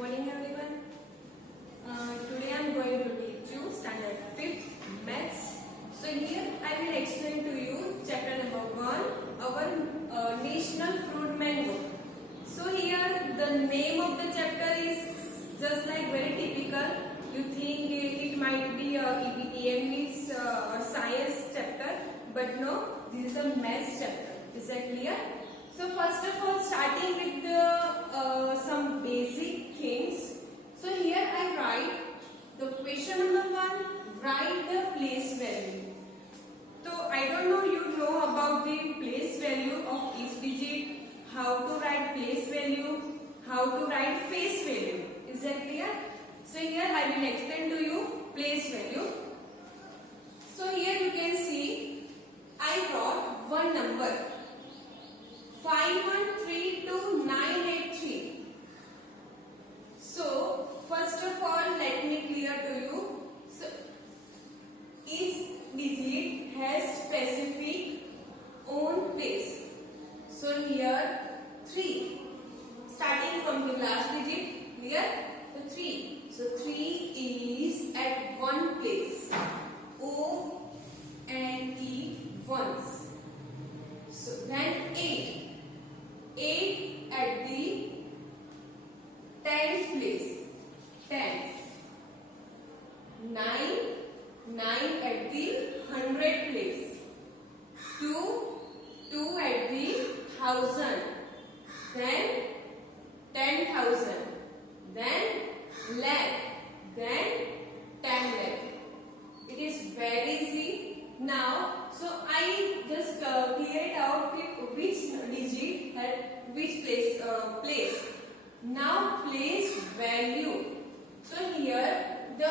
morning everyone. Today I am going to teach you standard 5th maths. So here I will explain to you chapter number 1, our national fruit mango. So here the name of the chapter is just like very typical. You think it might be a EM's science chapter, but no, this is a maths chapter. Is that clear? So first of all, starting with the some basic things. So here I write the question number 1. Write the place value. So I don't know you know about the place value of each digit, how to write place value, how to write face value. Is that clear? So here I will explain to you place value. So here you can see I wrote one number 5132983. So first of all, let me clear to you. So each digit has specific own place. So here 3, starting from the last digit, here the 3. So 3 is at one place. O and E ones. So then 8. 8 at the tens place. Tens. 9 at the hundred place. 2 at the thousand. Then 10,000. Then lakh. Then 10 lakh. It is very easy. Now, so I just clear it out which digit at which place. Now place value. So here the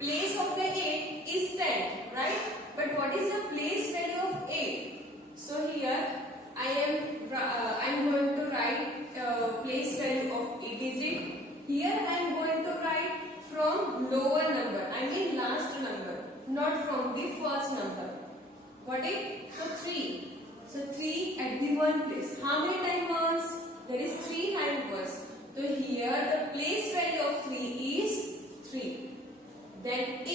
place of the 8 is 10, right? But what is the place value of 8? So here I am going to write place value of 8 digit. Here I am going to write from lower number. I mean last number, not from the first number. Got it? So 3. So 3 at the one place. How many times ones? There is 3 times ones. So here the place value of 3 is 3. Then 8.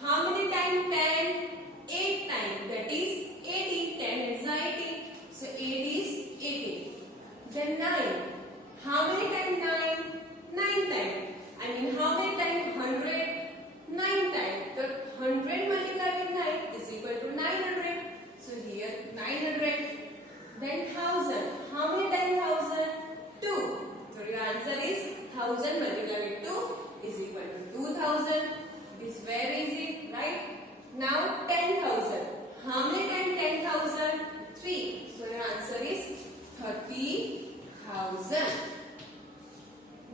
How many times 10? 8 times. That is 80. 10 is 90. So 8 is 80. Then 9. How many times 9? 9 times. I mean how many times 100? 9 times. So 100 multiplied with 9 is equal to 900. So here 900. Then 1000. How many times 1000? 2. So your answer is 1000 multiplied with 2 is equal to 2000. It is very easy, right? Now 10,000. How many times 10,000? 3. So your answer is 30,000.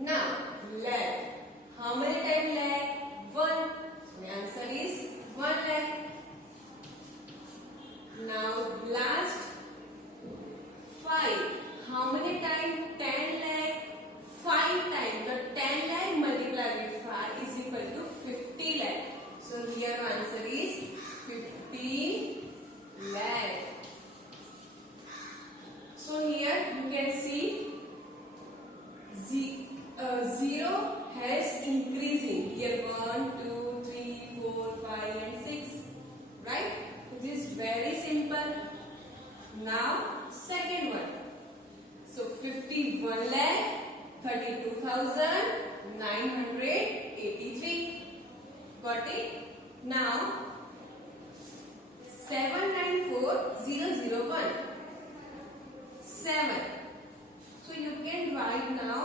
Now lakh. How many times lakh? 1. So the answer is 1 lakh. Now last 5. How many times 10 lakh? 5 times. The 10 lakh multiplied with 5 is equal to 50 lakh. So here answer is 50 lakh. So here you can see 0 has increasing. Here 1, 2, 3, 4, 5 and 6. Right? It is very simple. Now second one. So 51 lakh 32,983. Got it? Now 794001. 7. So you can write now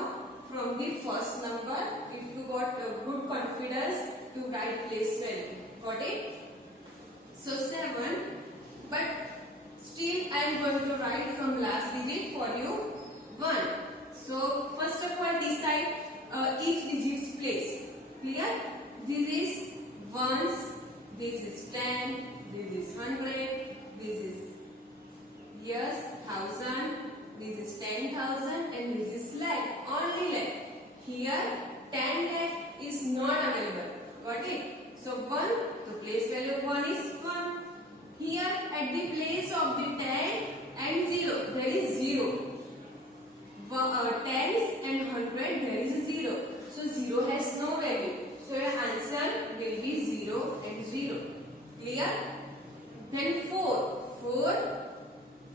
from the first number if you got good confidence to write place value. Got it? So 7. But still I am going to write from last digit for you 1. So first of all decide each digit's place. Clear? This is ones, this is 10, this is 100, this is yes 1000, this is 10,000 and this is lakh, only lakh. Here 10 lakh is not available. Got it? So 1, the place value of 1 is 1. Here at the place of the 10 and 0 there is 0. Tens and 100 Clear? Then 4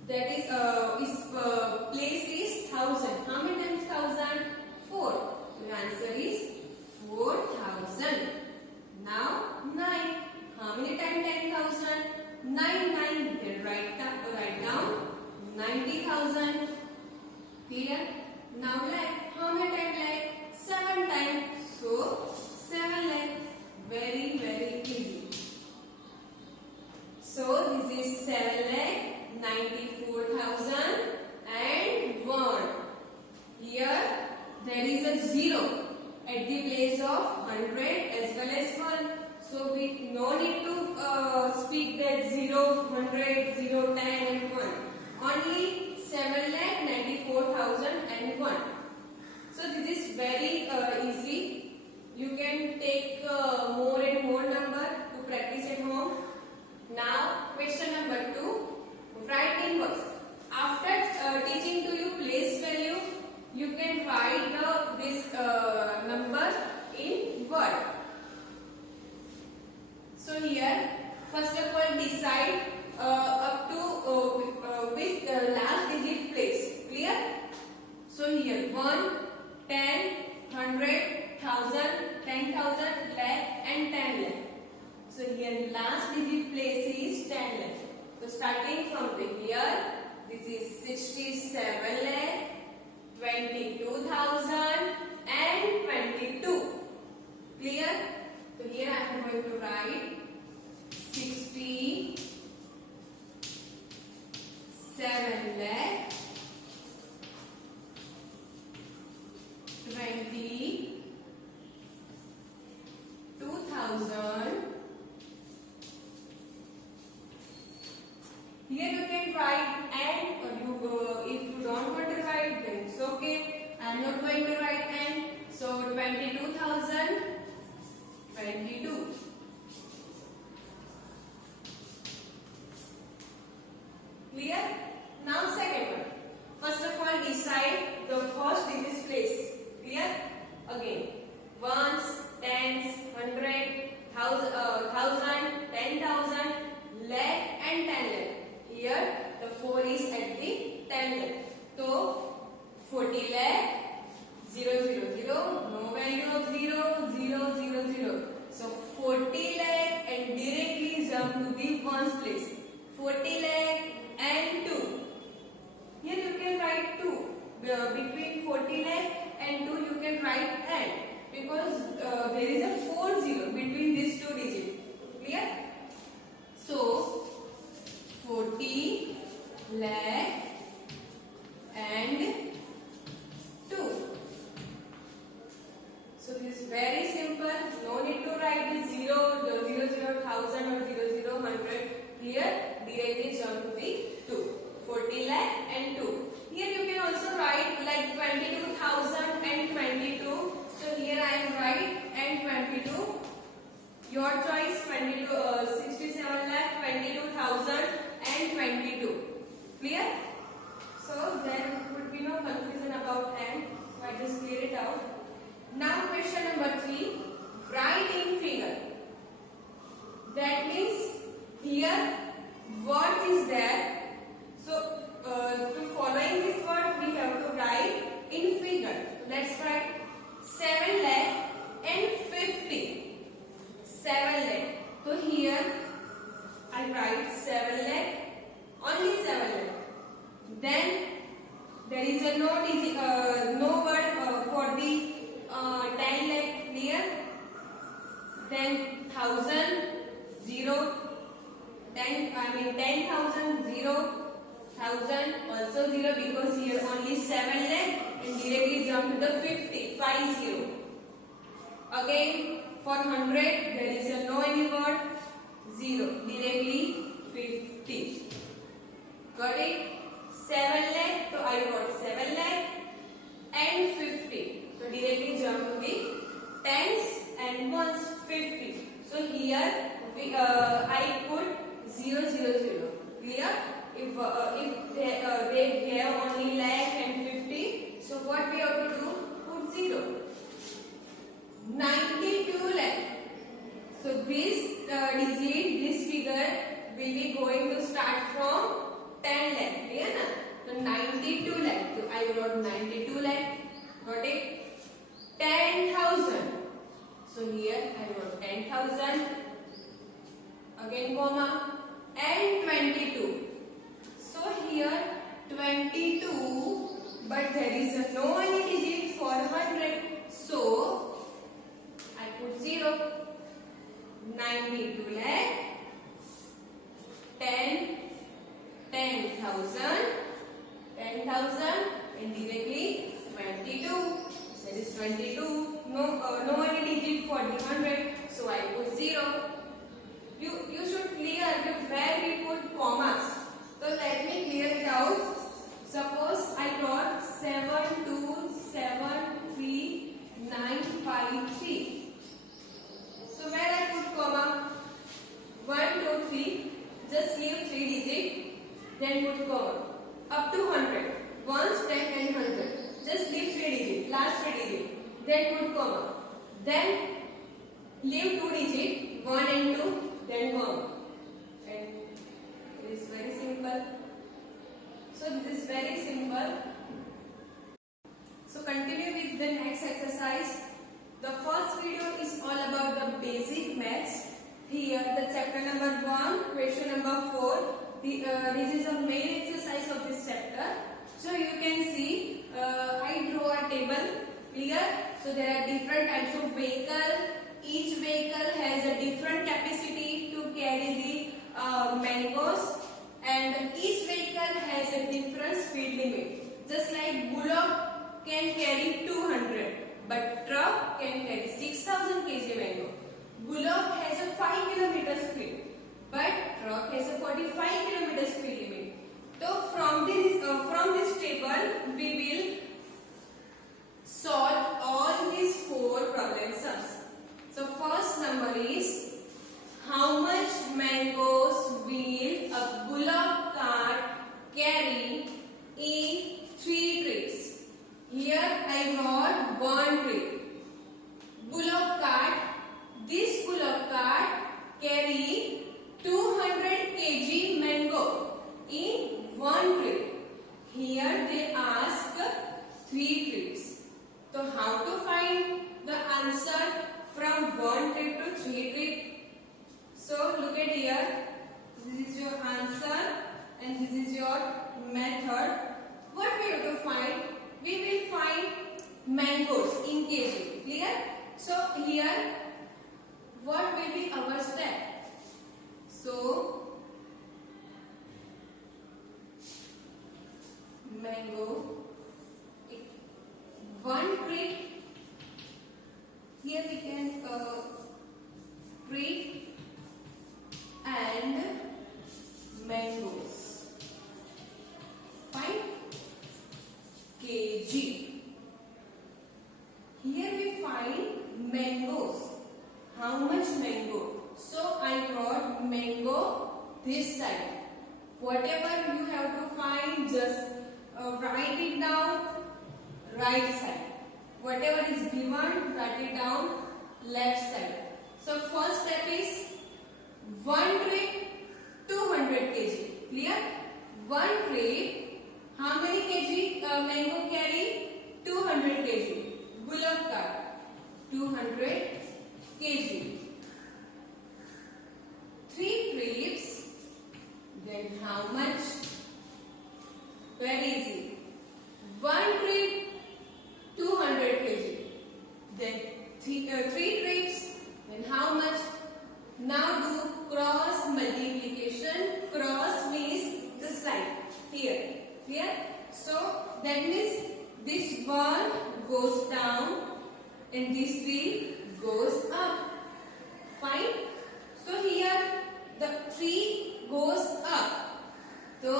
that is place is 1000. How many times 1000? 4. So the answer is 4000. Now 9. How many times 10,000? 9. Then write down 90,000. Clear? Now lakh. How many times lakh? 7 times. So 7 lakh. Very, very easy. So this is 7 lakh 94,000 and 1. Here there is a 0 at the place of 100 as well as 1. So we no need to speak that 0, 100, 0, 10 and 1. Only 7 lakh 94,000 and 1. So this is very easy. You can take more and more number to practice at home. Now question number 2. Write in words. After teaching to you place value, you can write this number in word. So here, first of all, decide up to which last digit place. Clear? So here 1, 10, 100, 1000, 10,000, lakh and 10 lakh. So here last digit place is 10 lakh. So starting from the here, this is 67 lakh, 22,000 and 22. Clear? So here I am going to write 67 lakh 22,000. Here you can write and, or if you don't want to write, then it's okay. I am not going to write and. So 22,000, 22. Clear? Now second one. First of all, decide the first digit place. Clear? Again, ones, tens, 100, 1000, 10,000, lakh and 10 lakh. Here the 4 is at the 10 lakh. So 40 lakh 000, no value of 0, 0, 0, 0. So 40 lakh and directly jump to the ones place. 40 lakh and 2. Here you can write 2. Between 40 lakh and 2 you can write and, because there is a 40 between these two digits. Clear? So 40 lakh and 2. So this is very simple. No need to write the 0, the 0, 1000 or 0, 100. Here directly jump to the 2. 40 lakh and 2. Here you can also write like 22,000 and 22. So here I am write and 22. Your choice 67 lakh 22,000 and 22. Clear? So there would be no confusion about and. So I just clear it out. Now question number 3. Write in figure. That means here words is there. So to following this word we have to write in figure. Let's write 7 lakh and 50. 7 lakh. So here I write 7 lakh, only 7 lakh. Then there is a no digit, no word for the 10 lakh. Clear? Then 1000 0, 10,000 0, 1000 also 0, because here only 7 lakh and directly jump to the 50, 50. Again for 100 there is a no any word, 0, directly 50. Got it? 7 lakh, so I got 7 lakh and 50. So directly jump to the tens and ones, 50. So here I put 0, 0, 0. Clear? If they have only lakh and 50, so what we have to do? Put 0. 92 lakh. So this digit, this figure wrote 92 lakh. Got it? 10,000. So here I wrote 10,000. Again comma and 22. So here 22, but there is no any digit for 100. So I put 0. 92 lakh 10,000 and directly 22. That is 22. No any digit for the 100. So I put 0. You should clear where we put commas. So let me clear it out. Suppose I got 7273953. So where I put comma? 1, 2, 3. Just leave 3 digit. Then put comma. Up to 100. 1, 10 and 100. Just leave 3 digit. Last 3 digit. Then put comma. Then leave 2 digit. 1 and 2. Then comma. And it is very simple. So this is very simple. So continue with the next exercise. The first video is all about the basic maths. Here the chapter number 1, question number 4. This is a main exercise of this chapter. So you can see I draw a table. Clear? So there are different types of vehicle. Each vehicle has a different capacity to carry the mangoes, and each vehicle has a different speed limit. Just like bullock can carry 200, but truck can carry 6,000 kg mango. Bullock has a 5 km speed, but truck has a 45 km speed limit. So from this table we will solve all these 4 problem sums. So first number is, how much mangoes will a bullock cart carry in 3 trips? Here I wrote 1 trip. Bullock cart. This bullock cart carry 200 kg mango in 1 trip. Here they ask 3 trips. So how to find the answer from 1 trip to 3 trip? So look at here. This is your answer and this is your method. What we have to find? We will find mangoes in kg. Clear? So here what will be our step? So mango, 1 trip. Here we can trip and mangoes. Fine. kg. Here we find mangoes. How much mango? So I brought mango this side. Whatever you have to find, just write it down right side. Whatever is given, write it down left side. So first step is 1 trip 200 kg. Clear? 1 trip, how many kg mango carry? 200 kg. Bullock cart 200 kg. 3 trips, then how much? Very easy. 1 trip 200 kg. Then 3 trips, then how much? Now do cross multiplication. Cross means this line here. Clear? So that means this 1 goes down and this 3 goes up. Fine? So here the 3 goes up. So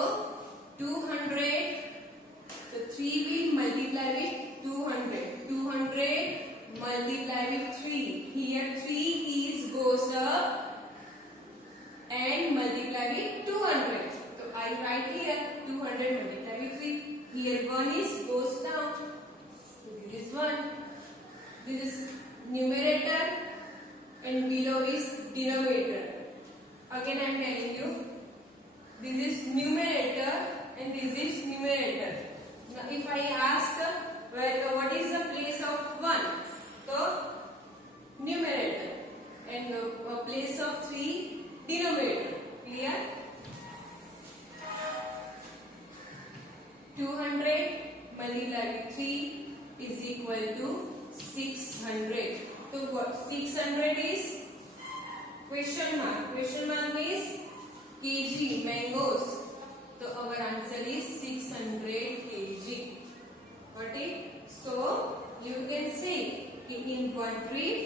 200. So 3 will multiply with 200. 200 multiply with 3. Here 3 goes up and multiply with 200. So I write here 200 multiply with 3. Here 1 goes down. So this is 1. This is numerator and below is denominator. Again I am telling you. This is numerator and this is numerator. Now if I ask 200 multiplied with 3 is equal to 600. So what 600 is? Question mark. Question mark means kg, mangoes. So our answer is 600 kg. Got it? So you can say in one trip,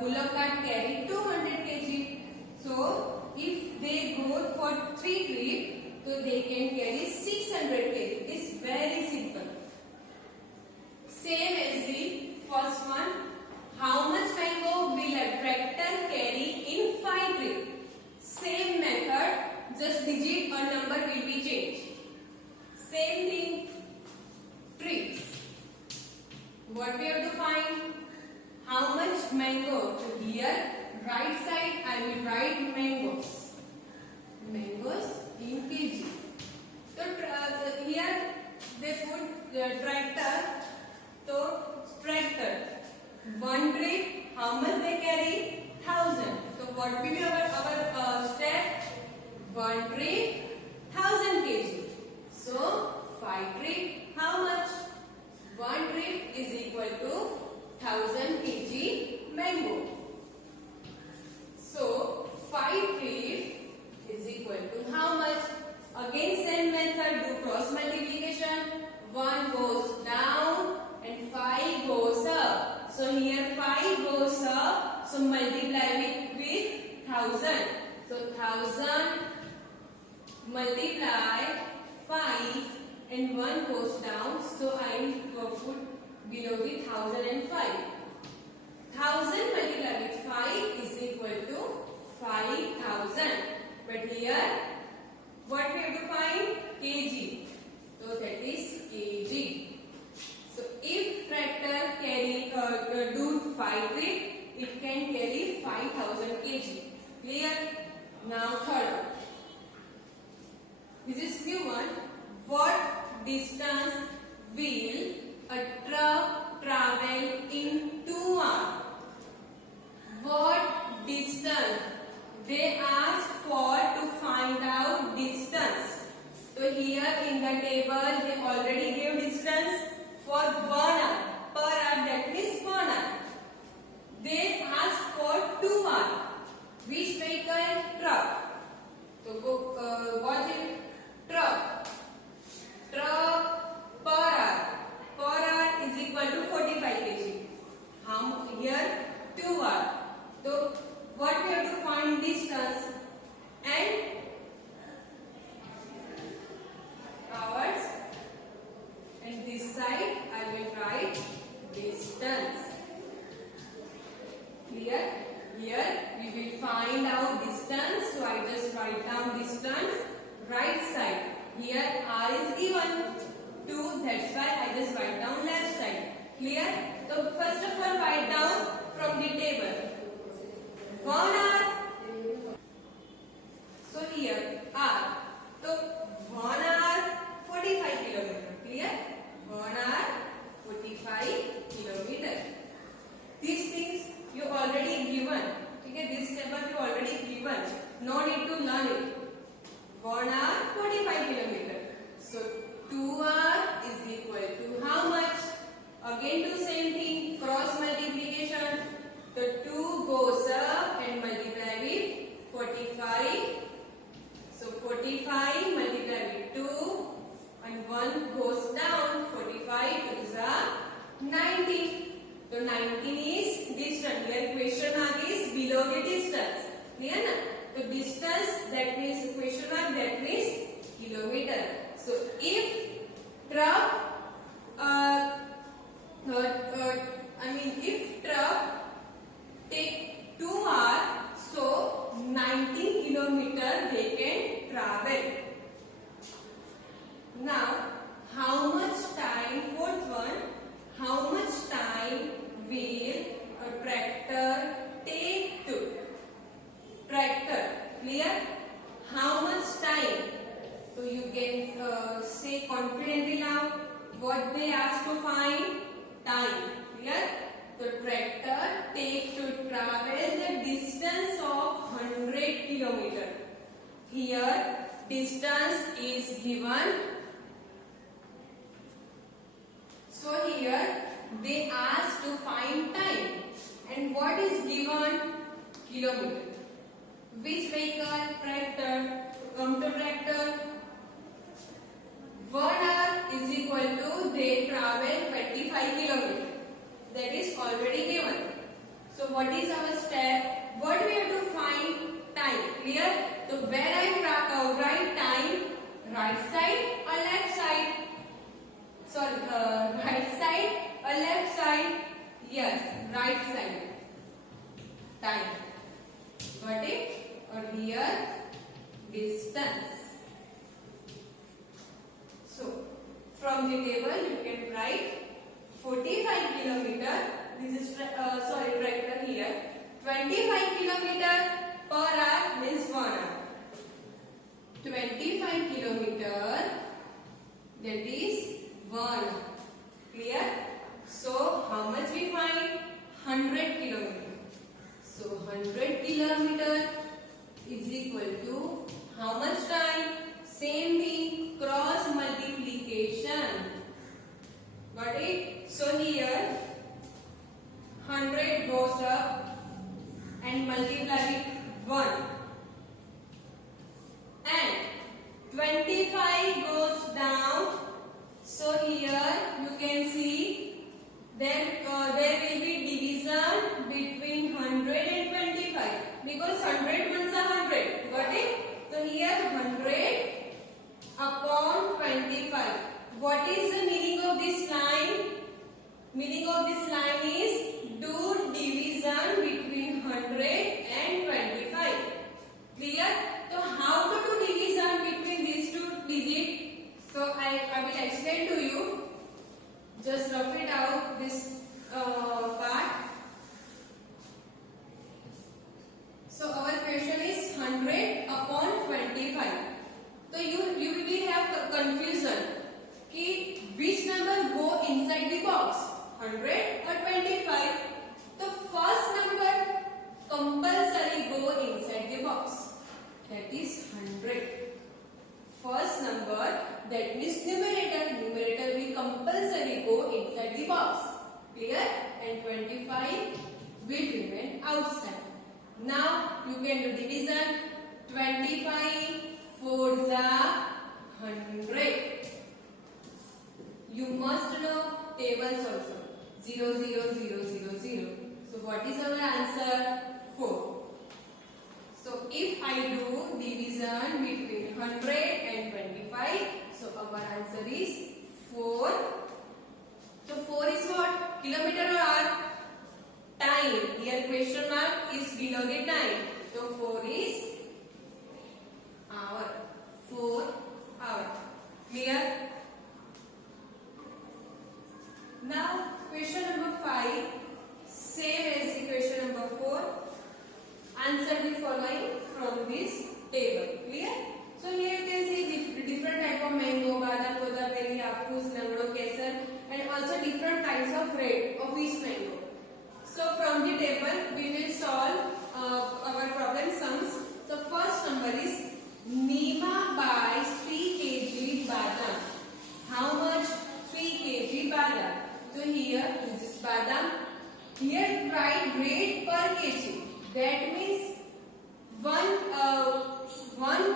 bullock cart carried 200 kg. So if they go for 3 trips, so they can carry 600 kg. It is very simple. Same as the first one. How much mango will a tractor carry in 5 trips? Same method, just digit or number will be changed. Same thing, trips. What we have to find? How much mango? So here, right side I will write mangoes. Mangoes in kg. So here they put the tractor. So tractor. One trip, how much they carry? 1000. So what will be our step? One trip, 1000 kg. So 5 trip, how much? One trip is equal to 1000 kg mango. So 5 trip is equal to how much? Again same method, do cross multiplication. 1 goes down and 5 goes up. So here 5 goes up, so multiply with 1000. So 1000 multiply 5 and 1 goes down. So I will put below the 1005. 1000 multiplied with 5 is equal to 5000. But here what we have to find? Kg. So that is kg. So if tractor carry do 5 trips, it can carry 5000 kg. Clear? Now third. This is new one. What distance will a truck travel in 2 hours? What distance? They ask for to find out distance. So here in the table they already gave distance for 1 hour. Per hour, that means 1 hour. They ask for 2 hours. Which vehicle? Truck. So go watch it. Truck. Truck per hour. Per hour is equal to 45 kg. Here 2 hours. So what we have to find distance and hours, and this side I will write distance. Clear? Here we will find out distance. So I just write down distance. Right side. Here r is given 2. That's why I just write down left side. Clear? So first of all write down from the table. 1 hour. So here r. So 1 hour 45 kilometer. Clear? 1 hour 45 kilometer. These things you already given. Okay, this table you already given. No need to learn it. 1 hour 45 kilometer. So 2 hour is equal to how much? Again do same thing. Cross multiplication. The 2 goes up and multiply with 45. So 45 multiply with 2 and 1 goes down. 45 is a 19. So 19 is distance. Here question mark is below the distance. Clear na? So distance, that means question mark, that means kilometer. So if truck if truck take 2 hours, so 19 kilometer they can travel. Now, how much time, fourth one, how much time will a tractor take to? Tractor, clear? How much time? So you can say confidently now, what they ask to find? Time, clear? The tractor takes to travel the distance of 100 kilometer. Here distance is given travel 25 kilometers. That is already given. So what is our step? What we have to find? Time. Clear? So where I write time? Right side or left side? Sorry, right side or left side? Yes, right side. Time. Got it? Or here, distance. So from the table you can write 45 kilometer. This is tractor here. 25 kilometer per hour means 1 hour. 25 kilometer, that is 1 hour. Clear? So how much we find? 100 kilometer. So 100 kilometer is equal to how much time? Same thing, cross multiplication. Got it? So here 100 goes up and multiply with 1. And 25 goes down. So here you can see there will be division between 100 and 25 because 100 ones are 100. Got it? So here 100 upon 25. What is the meaning of this line? Meaning of this line is do division between 100 and 25. Clear? So how to do division between these two digits? So I will explain to you. Just rough it out this part. So our question is 100 upon 25. So you will have confusion कि which number go inside the box, 100 or 25. The first number compulsory go inside the box, that is 100. First number, that means numerator will compulsory go inside the box. Clear? And 25 will remain outside. Now you can do division. 25 4s are 100. You must know tables also. 0 0 0 0 0. So what is our answer? 4. So if I do division between 100 and 25, so our answer is 4. So 4 is what? Kilometer or hour? Time. Here question mark is below the time. So 4 is hour. 4 hour. Clear? Now question number 5, same as the question number 4. Answer the following from this table. Clear? So here you can see the different type of mango, badam, todaperi, apus, langdo, kesar, and also different kinds of rate of each mango. So from the table we will solve our problem sums. So first number is Nima buys 3 kg badam. How much? 3 kg badam. So here this is badam. Here write rate per kg. That means 1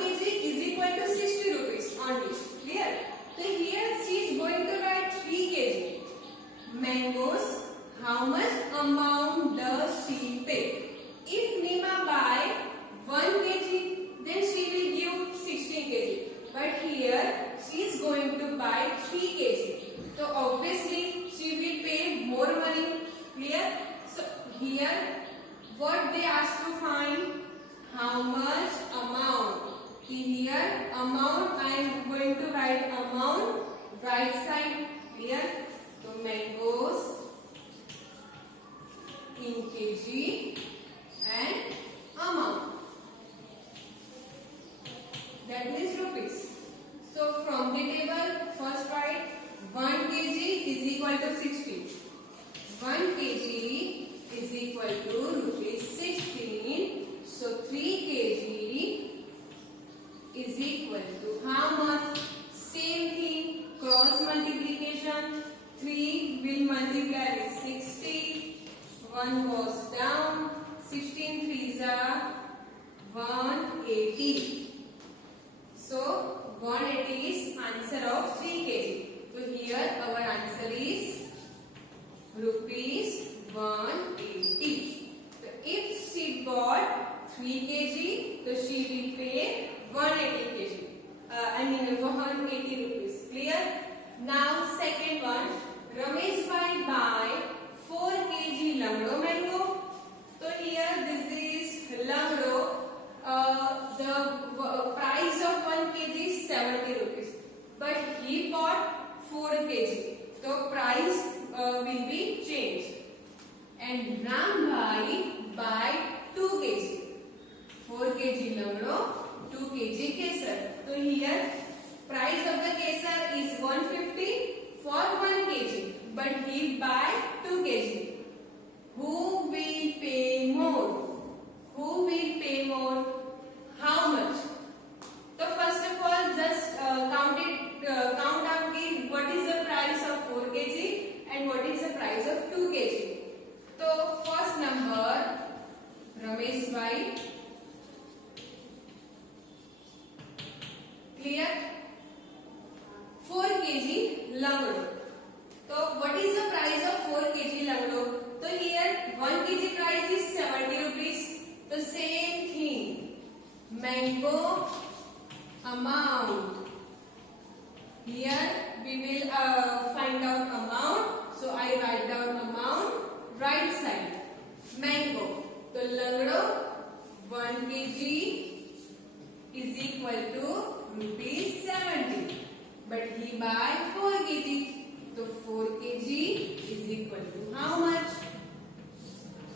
kg is equal to 60 rupees only. Clear? So here she is going to write 3 kg. Mangoes, how much amount does she pay? If Nima buy 1 kg, then she will give 16 kg. But here she is going to buy 3 kg. So obviously she will pay more money. Clear? So here what they ask to find? How much amount? Here amount, I am going to write amount right side. Clear? So mangoes in kg and amount, that means rupees. So from the table first write 1 kg is equal to 60. 1 kg is equal to rupees 16. So 3 kg is equal to how much? Same thing, cross multiplication. Now second one, Ramesh bhai buy 4 kg langdo mango. So here this is langdo. The price of 1 kg is 70 rupees, but he bought 4 kg. So price will be changed. And Ram bhai buy 2 kg. 4 kg langdo, 2 kg kesar. So here price of the kesar is 150 for 1 kg, but he buy 2 kg. Who will pay more? Who will pay more? How much? So first of all, just count out what is the price of 4 kg and what is the price of 2 kg. So first number, Ramesh bhai, clear, 4 kg langdo. So what is the price of 4 kg langdo? So here 1 kg price is 70 rupees. The same thing, mango amount. Here we will find out amount. So I write down amount right side. Mango. So langdo 1 kg is equal to rupees 70. But he buy 4 kg. So 4 kg is equal to how much?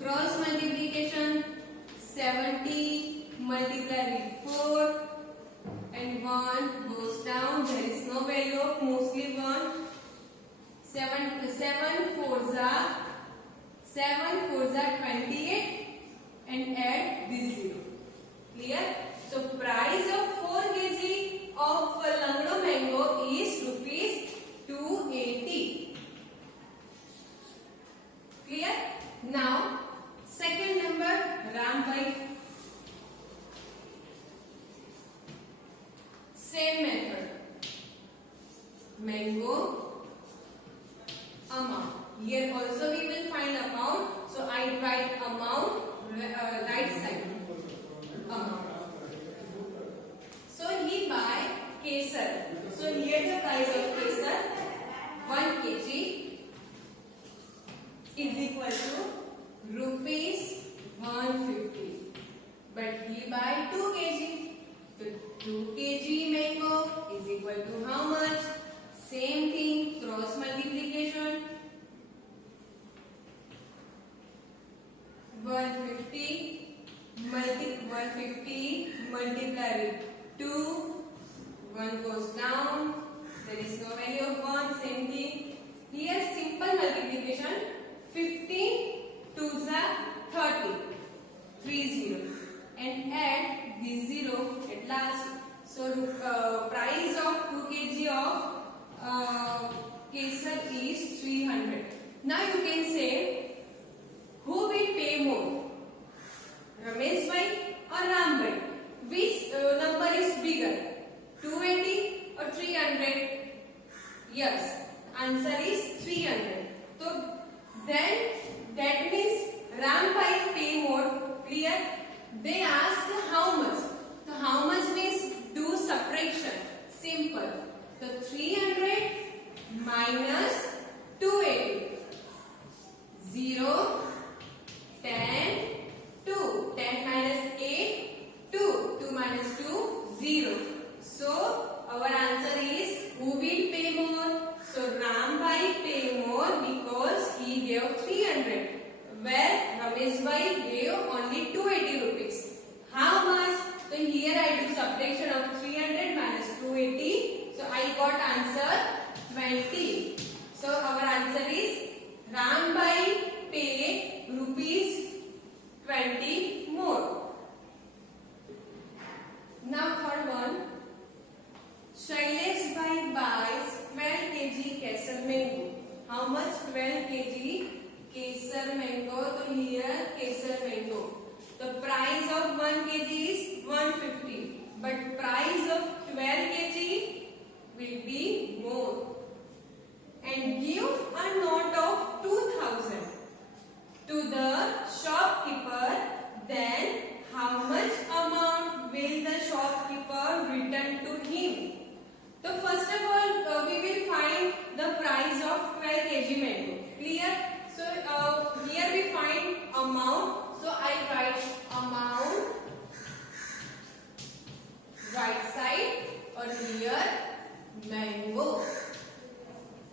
Cross multiplication. 70 multiplied with 4 and 1 goes down. There is no value of mostly 1. 7 fours are 28 and add this 0. Clear? So price of 4 kg of langdo mango is rupees 280. Clear? Now second number, Ram bhai. Same method. Mango amount. Here also we will find amount. So I write amount right side. Amount. So he buy kesar. So here the price of kesar 1 kg is equal to rupees 150. But he buy 2 kg. So 2 kg mango is equal to how much? Same thing, cross multiplication. 150 multiply with 2. 1 goes down. There is no value of 1. Same thing. Here simple multiplication. 15 2s are 30. 30. And add this 0 at last. So price of 2 kg of kesar is 300. Now you can say, who will pay more? Ramesh bhai or Ram bhai? Which number is bigger? 280 or 300? Yes, answer is 300. So then that means Ram bhai pay more. Clear? They ask how much. So how much means do subtraction. Simple. So 300 minus 280. 0, 10, 2. 10 minus 8, 2. 2 minus 2, 0. So our answer is who will pay more? So Ram bhai pay more because he gave 300. Where Ramesh bhai gave only 280 rupees. How much? So here I do subtraction of 300 minus 280. So I got answer 20. So our answer is Ram bhai pay rupees 20 more. Now third one. Shailesh bhai buys 12 kg kesar mango. How much? 12 kg kesar mango. So here kesar mango. The price of 1 kg is 150. But price of 12 kg will be more. And give a note of 2000 to the shopkeeper. Then how much amount will the shopkeeper return to him? So first of all we will find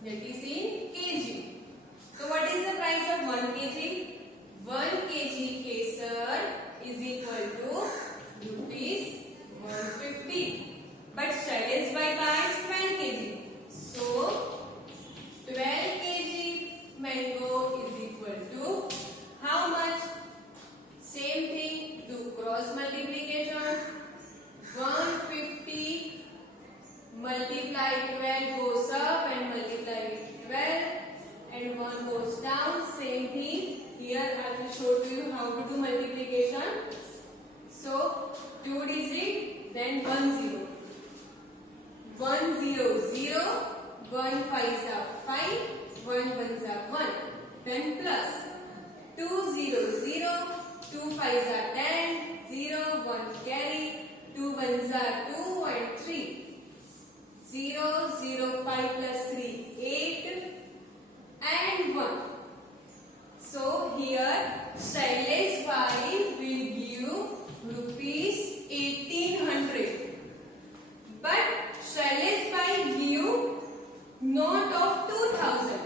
that is in kg. So what is the price of 1 kg? 1 kg kesar is equal to rupees 150. But Shailesh Bhai buys 12 kg. So 12 kg mango is equal to how much? Same thing, do cross multiplication. 150 multiply 12 goes up and multiply 12 and 1 goes down. Same thing. Here I will show to you how to do multiplication. So 2 digit, then 1 0. 1 0 0, 1 5s are 5, 1 1s are 1. Then plus 2 0 0, 2 5s are 10, 0 1 carry, 2 1s are 2 and 3. 0 0 5 plus 3 8 and 1. So here Shailesh Bhai will give rupees 1800. But Shailesh Bhai give note of 2000.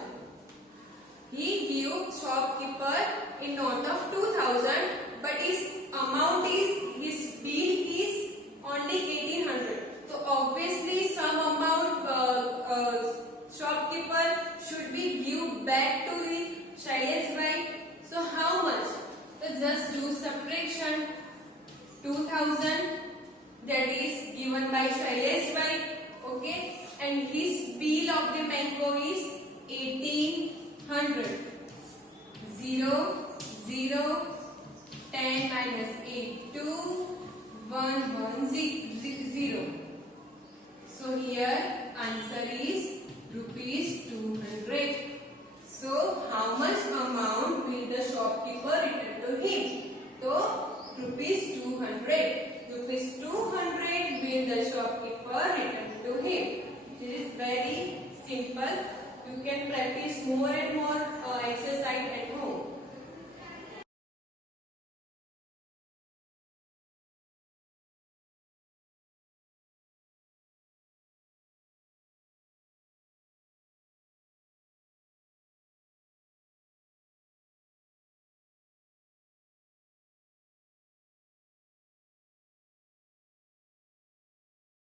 He give shopkeeper a note of 2000, but his amount is, his bill is only 1800. So obviously some amount shopkeeper should be give back to the Shailesh Bhai. So how much? So just do subtraction. 2000 that is given by Shailesh Bhai. Okay, and his bill of the mango is 1800. 0 0 10 minus 8 2 1 1 0. So here answer is